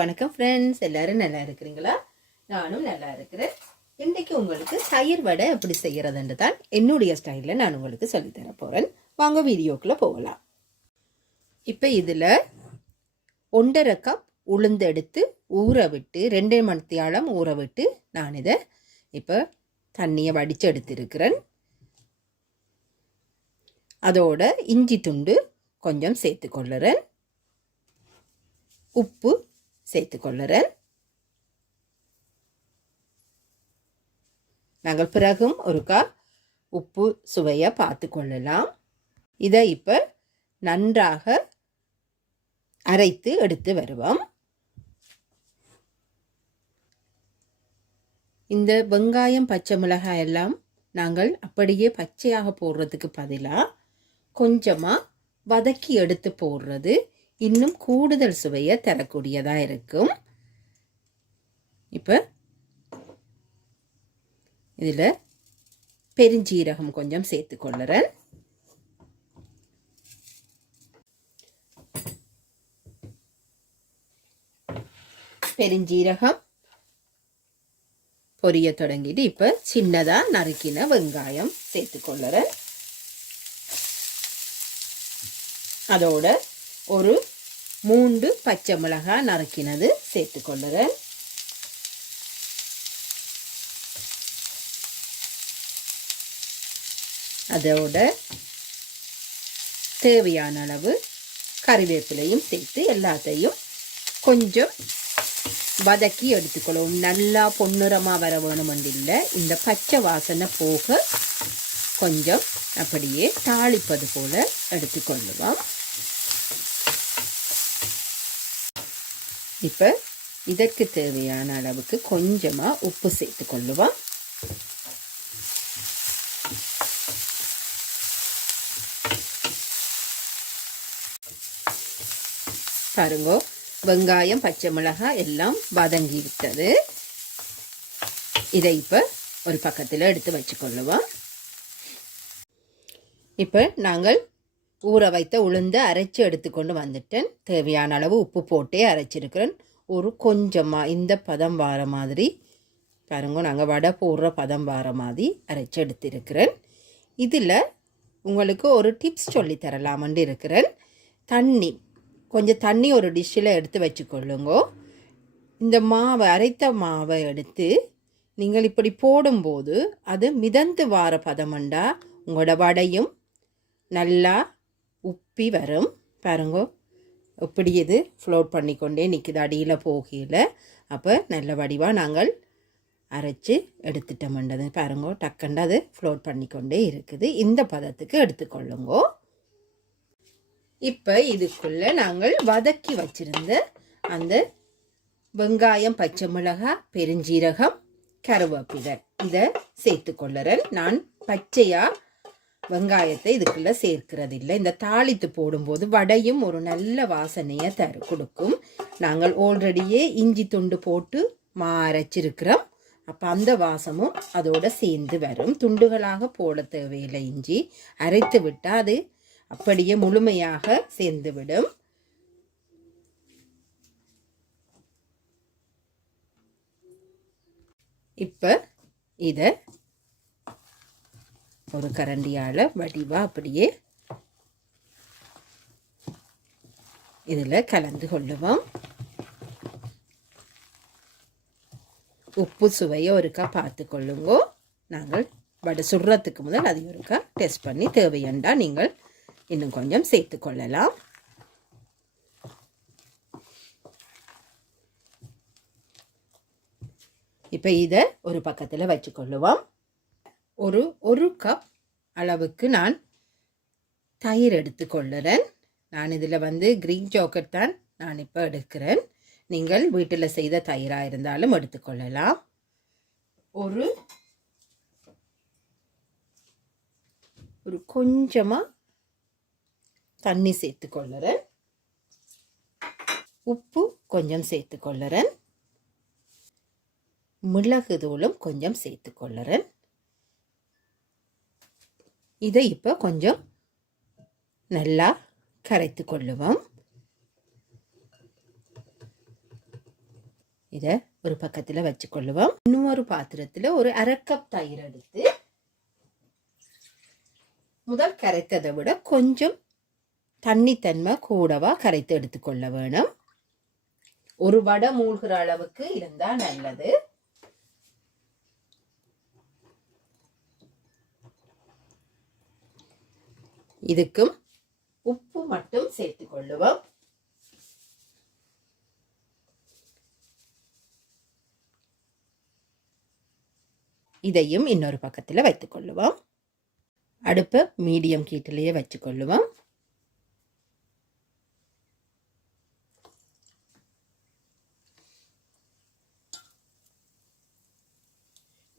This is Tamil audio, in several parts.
வணக்கம் ஃப்ரெண்ட்ஸ், எல்லாரும் நல்லா இருக்கிறீங்களா? நானும் நல்லா இருக்கிறேன். இன்றைக்கு உங்களுக்கு தயிர் வடை எப்படி செய்யறதுன்னு தான் என்னுடைய ஸ்டைலில் நான் உங்களுக்கு சொல்லித்தர போகிறேன். வாங்க வீடியோக்குள்ளே போகலாம். இப்போ இதில் 1.5 கப் உளுந்து எடுத்து ஊற விட்டு 2 மணித்தியாலம் ஊற விட்டு நான் இதை இப்போ தண்ணியை வடித்து எடுத்திருக்கிறேன். அதோட இஞ்சி துண்டு கொஞ்சம் சேர்த்துக்கொள்ளுறேன், உப்பு சேர்த்துக்கொள்ளுறேன். நாங்கள் பிறகும் ஒருக்கா உப்பு சுவையை பார்த்து கொள்ளலாம். இதை இப்போ நன்றாக அரைத்து எடுத்து வருவோம். இந்த வெங்காயம் பச்சை மிளகாய் எல்லாம் நாங்கள் அப்படியே பச்சையாக போடுறதுக்கு பதிலாக கொஞ்சமாக வதக்கி எடுத்து போடுறது இன்னும் கூடுதல் சுவையை தரக்கூடியதாக இருக்கும். இப்போ இதில் பெருஞ்சீரகம் கொஞ்சம் சேர்த்துக்கொள்ளுறேன். பெருஞ்சீரகம் பொரிய தொடங்கிட்டு இப்போ சின்னதாக நறுக்கின வெங்காயம் சேர்த்துக்கொள்ளுறேன். அதோட ஒரு 3 பச்சை மிளகாய் நறுக்கினது சேர்த்துக்கொள்ளுறேன். அதோட தேவையான அளவு கறிவேப்பிலையும் சேர்த்து எல்லாத்தையும் கொஞ்சம் வதக்கி எடுத்துக்கொள்ளும். நல்லா பொன்னிறமாக வர வேணுமென்றில்லை, இந்த பச்சை வாசனை போக கொஞ்சம் அப்படியே தாளிப்பது போல எடுத்துக்கொள்ளுவோம். இப்போ இதற்கு தேவையான அளவுக்கு கொஞ்சமாக உப்பு சேர்த்து கொள்ளுவோம். பாருங்க, வெங்காயம் பச்சை மிளகாய் எல்லாம் வதங்கி விட்டது. இதை இப்போ ஒரு பக்கத்தில் எடுத்து வச்சுக்கொள்ளுவோம். இப்போ நாங்கள் ஊற வைத்த உளுந்து அரைச்சி எடுத்துக்கொண்டு வந்துட்டேன். தேவையான அளவு உப்பு போட்டே அரைச்சிருக்கிறேன். ஒரு கொஞ்சமாக இந்த பதம் வார மாதிரி பாருங்க, நாங்கள் வடை போடுற பதம் வார மாதிரி அரைச்சி எடுத்திருக்கிறேன். இதில் உங்களுக்கு ஒரு டிப்ஸ் சொல்லி தரலாமண்டு இருக்கிறேன். கொஞ்சம் தண்ணி ஒரு டிஷ்ஷில் எடுத்து வச்சுக்கொள்ளுங்க. இந்த மாவை அரைத்த மாவை எடுத்து நீங்கள் இப்படி போடும்போது அது மிதந்து வார பதமண்டா உங்களோட வடையும் நல்லா உப்பி வரும். பாருங்க, இப்படி இது ஃப்ளோட் பண்ணிக்கொண்டே நிற்குது, அடியில் போகையில். அப்போ நல்ல வடிவாக நாங்கள் அரைச்சி எடுத்துட்டோம்ன்றது பாருங்க, டக்குண்டு அது ஃப்ளோட் பண்ணிக்கொண்டே இருக்குது. இந்த பதத்துக்கு எடுத்துக்கொள்ளுங்கோ. இப்போ இதுக்குள்ளே நாங்கள் வதக்கி வச்சிருந்த அந்த வெங்காயம் பச்சை மிளகாய் பெருஞ்சீரகம் கருவேப்பிலை இதை சேர்த்துக்கொள்ளுறேன். நான் பச்சையாக வெங்காயத்தை இதுக்குள்ளே சேர்க்கிறதில்லை. இந்த தாளித்து போடும்போது வடையும் ஒரு நல்ல வாசனையை கொடுக்கும். நாங்கள் ஆல்ரெடியே இஞ்சி துண்டு போட்டு அரைச்சிருக்கிறோம். அப்போ அந்த வாசமும் அதோட சேர்ந்து வரும். துண்டுகளாக போட தேவையில்லை. இஞ்சி அரைத்து விட்டால் அது அப்படியே முழுமையாக சேர்ந்து விடும். இப்போ இதை ஒரு கரண்டியால் வடிவாக அப்படியே இதில் கலந்து கொள்ளுவோம். உப்பு சுவையை ஒருக்கா பார்த்து கொள்ளுங்கோ. நாங்கள் வடை சுடுறதுக்கு முதல் அதை ஒருக்கா டெஸ்ட் பண்ணி தேவையண்டா நீங்கள் இன்னும் கொஞ்சம் சேர்த்து கொள்ளலாம். இப்போ இதை ஒரு பக்கத்தில் வச்சுக்கொள்ளுவோம். ஒரு கப் அளவுக்கு நான் தயிர் எடுத்துக்கொள்ளுறேன். நான் இதில் கிரீன் சாக்லேட் தான் நான் இப்போ எடுக்கிறேன். நீங்கள் வீட்டில் செய்த தயிராக இருந்தாலும் எடுத்துக்கொள்ளலாம். ஒரு கொஞ்சமாக தண்ணி சேர்த்துக்கொள்ளுறேன். உப்பு கொஞ்சம் சேர்த்துக்கொள்ளுறேன். மிளகு தூளும் கொஞ்சம் சேர்த்துக்கொள்ளுறேன். இதை இப்போ கொஞ்சம் நல்லா கரைத்து கொள்ளுவோம். இதை ஒரு பக்கத்தில் வச்சுக்கொள்ளுவோம். இன்னொரு பாத்திரத்தில் ஒரு 1/2 கப் தயிர் எடுத்து முதல் கரைத்ததை விட கொஞ்சம் தண்ணித்தன்மை கூடவா கரைத்து எடுத்துக்கொள்ள வேணும். ஒரு வடை மூழ்கிற அளவுக்கு இருந்தால் நல்லது. இதுக்கும் உப்பு மட்டும் சேர்த்துக் கொள்ளுவோம். இதையும் இன்னொரு பக்கத்தில் வைத்துக் கொள்ளுவோம். அடுப்பை மீடியம் ஹீட்டிலேயே வச்சுக்கொள்ளுவோம்.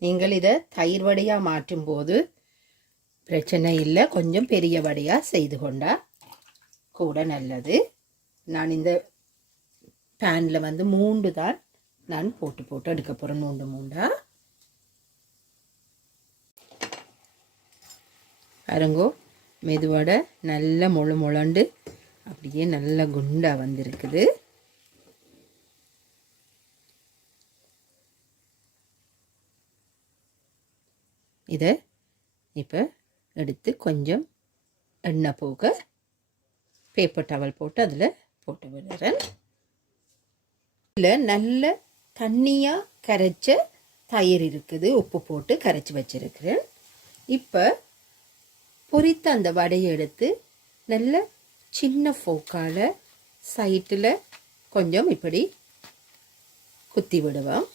நீங்கள் இதை தயிர் வடையாக மாற்றும் போது பிரச்சனை இல்லை, கொஞ்சம் பெரிய வடையாக செய்து கொண்டா கூட நல்லது. நான் இந்த பேனில் வந்து 3 தான் நான் போட்டு எடுக்க போகிறேன். 3 பாருங்கோ, மெதுவடை நல்ல முளண்டு அப்படியே நல்ல குண்டாக வந்திருக்குது. இதை இப்போ எடுத்து கொஞ்சம் எண்ணெய் போக பேப்பர் டவல் போட்டு அதில் போட்டு விடுறேன். இதில் நல்ல தண்ணியாக கரைச்ச தயிர் இருக்குது, உப்பு போட்டு கரைச்சி வச்சிருக்கிறேன். இப்போ பொரித்த அந்த வடையை எடுத்து நல்ல சின்ன ஃபோக்கால் சைட்டில் கொஞ்சம் இப்படி குத்தி விடுவோம்.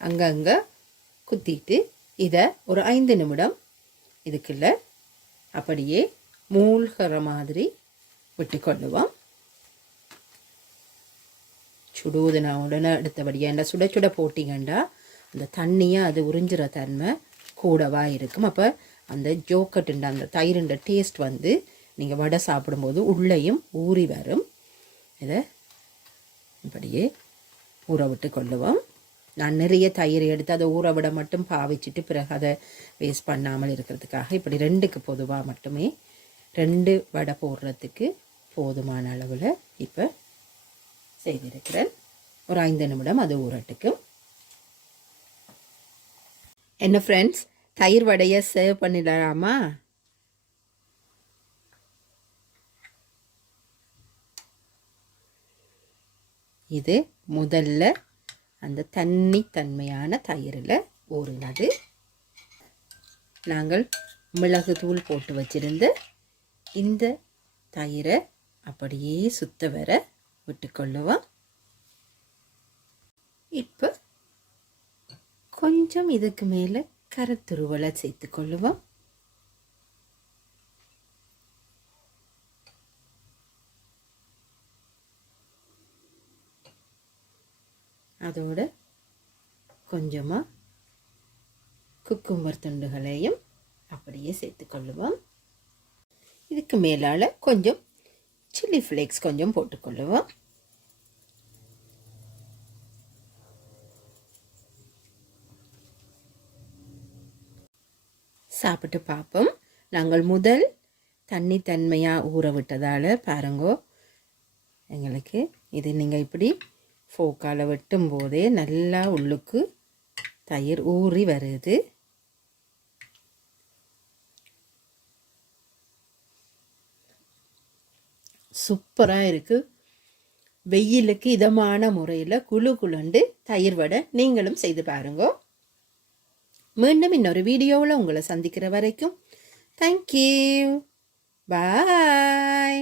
அங்கங்கே குத்திட்டு இதை ஒரு 5 நிமிடம் இதுக்குள்ள அப்படியே மூழ்கிற மாதிரி விட்டுக்கொள்ளுவோம். சுடுவதுனா உடனே அடுத்தபடியாக என்ன சுட சுட போட்டிங்கண்டா அந்த தண்ணியை அது உறிஞ்சிற தன்மை கூடவா இருக்கும். அப்போ அந்த ஜோக்கட்டுண்ட அந்த தயிருண்ட டேஸ்ட் வந்து நீங்கள் வடை சாப்பிடும்போது உள்ளேயும் ஊறி வரும். இதை இப்படியே ஊற விட்டு கொள்ளுவோம். நான் நிறைய தயிர் எடுத்து அதை ஊற விட மட்டும் பாவிச்சிட்டு பிறகு அதை வேஸ்ட் பண்ணாமல் இருக்கிறதுக்காக இப்படி 2க்கு பொதுவாக மட்டுமே 2 வடை போடுறதுக்கு போதுமான அளவில் இப்போ செய்திருக்கிறேன். ஒரு 5 நிமிடம் அது ஊறட்டுக்கும். என்ன ஃப்ரெண்ட்ஸ், தயிர் வடையை சர்வ் பண்ணிடலாமா? இது முதல்ல அந்த தன்மையான தயிரில் ஊறினது. நாங்கள் மிளகு தூள் போட்டு வச்சிருந்த இந்த தயிரை அப்படியே சுத்த வர விட்டுக்கொள்ளுவோம். இப்போ கொஞ்சம் இதுக்கு மேலே கருத்துருவலை சேர்த்துக்கொள்ளுவோம். அதோட கொஞ்சமாக குக்கும்பர் துண்டுகளையும் அப்படியே சேர்த்துக்கொள்ளுவோம். இதுக்கு மேலால் கொஞ்சம் சில்லி ஃப்ளேக்ஸ் கொஞ்சம் போட்டுக்கொள்ளுவோம். சாப்பிட்டு பார்ப்போம். நாங்கள் முதல் தன்மையாக ஊற விட்டதால் பாருங்கோ, எங்களுக்கு இது நீங்கள் இப்படி ஃபோக்கால் வெட்டும் போதே நல்லா உள்ளுக்கு தயிர் ஊறி வருது. சூப்பராக இருக்குது. வெயிலுக்கு இதமான முறையில் குளுண்டு தயிர் வடை நீங்களும் செய்து பாருங்க. மீண்டும் இன்னொரு வீடியோவில் உங்களை சந்திக்கிற வரைக்கும் தேங்க்யூ, பாய்.